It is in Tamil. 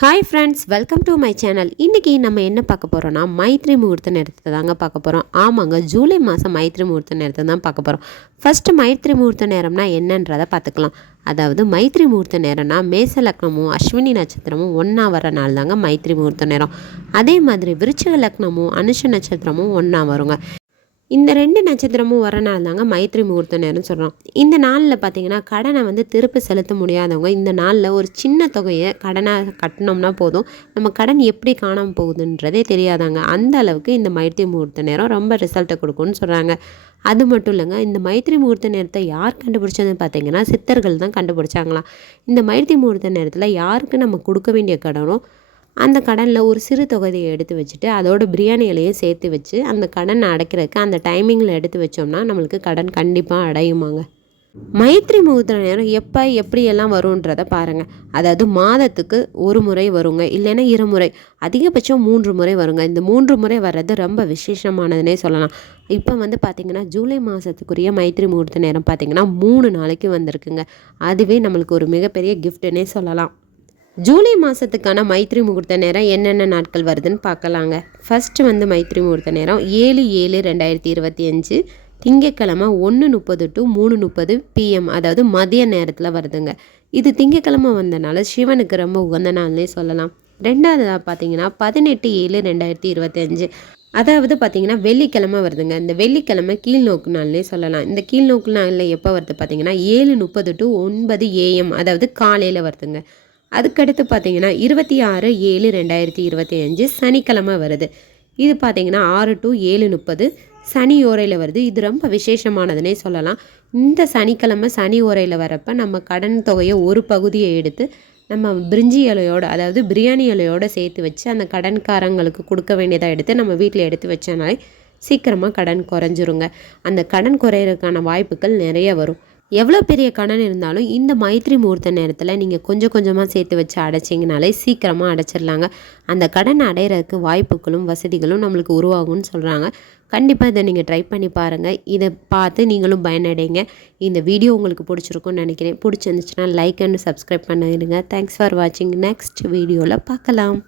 Hi friends, welcome to my channel. இன்றைக்கி நம்ம என்ன பார்க்க போகிறோன்னா மைத்ரி முகூர்த்த நேரத்தை தாங்க பார்க்க போகிறோம். ஆமாங்க, ஜூலை மாதம் மைத்ரி முகூர்த்த நேரத்தை தான் பார்க்க போகிறோம். ஃபஸ்ட்டு மைத்ரி முகூர்த்த நேரம்னா என்னன்றதை பார்த்துக்கலாம். அதாவது மைத்ரி முகூர்த்த நேரம்னா மேச லக்னமும் அஸ்வினி நட்சத்திரமும் ஒன்றா வர நாள் தாங்க மைத்ரி முகூர்த்த நேரம். அதே மாதிரி விருச்சிக லக்னமும் அனுஷ நட்சத்திரமும் ஒன்றா வருங்க. இந்த 2 நட்சத்திரமும் வர நாள் தாங்க மைத்ரி முகூர்த்த நேரம்னு சொல்கிறோம். இந்த நாளில் பார்த்திங்கன்னா கடனை திருப்பி செலுத்த முடியாதவங்க இந்த நாளில் ஒரு சின்ன தொகையை கடனாக கட்டினோம்னா போதும், நம்ம கடன் எப்படி காணாமல் போகுதுன்றதே தெரியாதாங்க. அந்த அளவுக்கு இந்த மைத்ரி முகூர்த்த நேரம் ரொம்ப ரிசல்ட்டை கொடுக்கும்னு சொல்கிறாங்க. அது மட்டும் இல்லைங்க, இந்த மைத்ரி முகூர்த்த நேரத்தை யார் கண்டுபிடிச்சதுன்னு பார்த்தீங்கன்னா சித்தர்கள் தான் கண்டுபிடிச்சாங்களாம். இந்த மைத்ரி முகூர்த்த நேரத்தில் யாருக்கு நம்ம கொடுக்க வேண்டிய கடனோ அந்த கடனில் ஒரு சிறு தொகையை எடுத்து வச்சுட்டு அதோட பிரியாணி இலையும் சேர்த்து வச்சு அந்த கடனை அடைக்கிறதுக்கு அந்த டைமிங்கில் எடுத்து வச்சோம்னா நம்மளுக்கு கடன் கண்டிப்பாக அடையுமாங்க. மைத்ரி முகூர்த்த நேரம் எப்போ எப்படியெல்லாம் வரும்ன்றதை பாருங்கள். அதாவது மாதத்துக்கு ஒரு முறை வருங்க, இல்லைன்னா 2 முறை, அதிகபட்சம் 3 முறை வருங்க. இந்த 3 முறை வர்றது ரொம்ப விசேஷமானதுன்னே சொல்லலாம். இப்போ பார்த்திங்கன்னா ஜூலை மாதத்துக்குரிய மைத்ரி முகூர்த்த நேரம் பார்த்திங்கன்னா 3 நாளைக்கு வந்திருக்குங்க. அதுவே நம்மளுக்கு ஒரு மிகப்பெரிய கிஃப்ட்டுன்னே சொல்லலாம். ஜூலை மாதத்துக்கான மைத்ரி முகூர்த்த நேரம் என்னென்ன நாட்கள் வருதுன்னு பார்க்கலாங்க. ஃபஸ்ட்டு மைத்ரி முகூர்த்த நேரம் 7/7/2025 திங்கக்கிழமை 1:30 to 3:30 PM, அதாவது மதிய நேரத்தில் வருதுங்க. இது திங்கக்கிழமை வந்தனால சிவனுக்கு ரொம்ப உகந்த நாள்னே சொல்லலாம். ரெண்டாவதாக பார்த்தீங்கன்னா 18/7/2025, அதாவது பார்த்தீங்கன்னா வெள்ளிக்கிழமை வருதுங்க. இந்த வெள்ளிக்கிழமை கீழ்நோக்கு நாள்னே சொல்லலாம். இந்த கீழ்நோக்கு நாளில் எப்போ வருது பார்த்தீங்கன்னா 7:30 to 9 AM, அதாவது காலையில் வருதுங்க. அதுக்கடுத்து பார்த்தீங்கன்னா 26/7/2025 சனிக்கிழமை வருது. இது பார்த்தீங்கன்னா 6 to 7:30 சனி ஓரையில் வருது. இது ரொம்ப விசேஷமானதுன்னே சொல்லலாம். இந்த சனிக்கிழமை சனி ஓரையில் வரப்போ நம்ம கடன் தொகையை ஒரு பகுதியை எடுத்து நம்ம பிரிஞ்சி இலையோடு, அதாவது பிரியாணி இலையோடு சேர்த்து வச்சு அந்த கடன்காரங்களுக்கு கொடுக்க வேண்டியதாக எடுத்து நம்ம வீட்டில் எடுத்து வச்சனாலே சீக்கிரமாக கடன் குறைஞ்சிருங்க. அந்த கடன் குறையிறதுக்கான வாய்ப்புகள் நிறைய வரும். எவ்வளோ பெரிய கடன் இருந்தாலும் இந்த மைத்ரி முகூர்த்த நேரத்தில் நீங்கள் கொஞ்சம் கொஞ்சமாக சேர்த்து வச்சு அடைச்சிங்கனாலே சீக்கிரமாக அடைச்சிடலாங்க. அந்த கடன் அடைகிறதுக்கு வாய்ப்புகளும் வசதிகளும் நம்மளுக்கு உருவாகும்னு சொல்கிறாங்க. கண்டிப்பாக இதை நீங்கள் ட்ரை பண்ணி பாருங்கள். இதை பார்த்து நீங்களும் பயனடைங்க. இந்த வீடியோ உங்களுக்கு பிடிச்சிருக்கும்னு நினைக்கிறேன். பிடிச்சிருந்துச்சுன்னா லைக் அண்ட் சப்ஸ்கிரைப் பண்ணிடுங்க. தேங்க்ஸ் ஃபார் வாட்சிங். நெக்ஸ்ட் வீடியோவில் பார்க்கலாம்.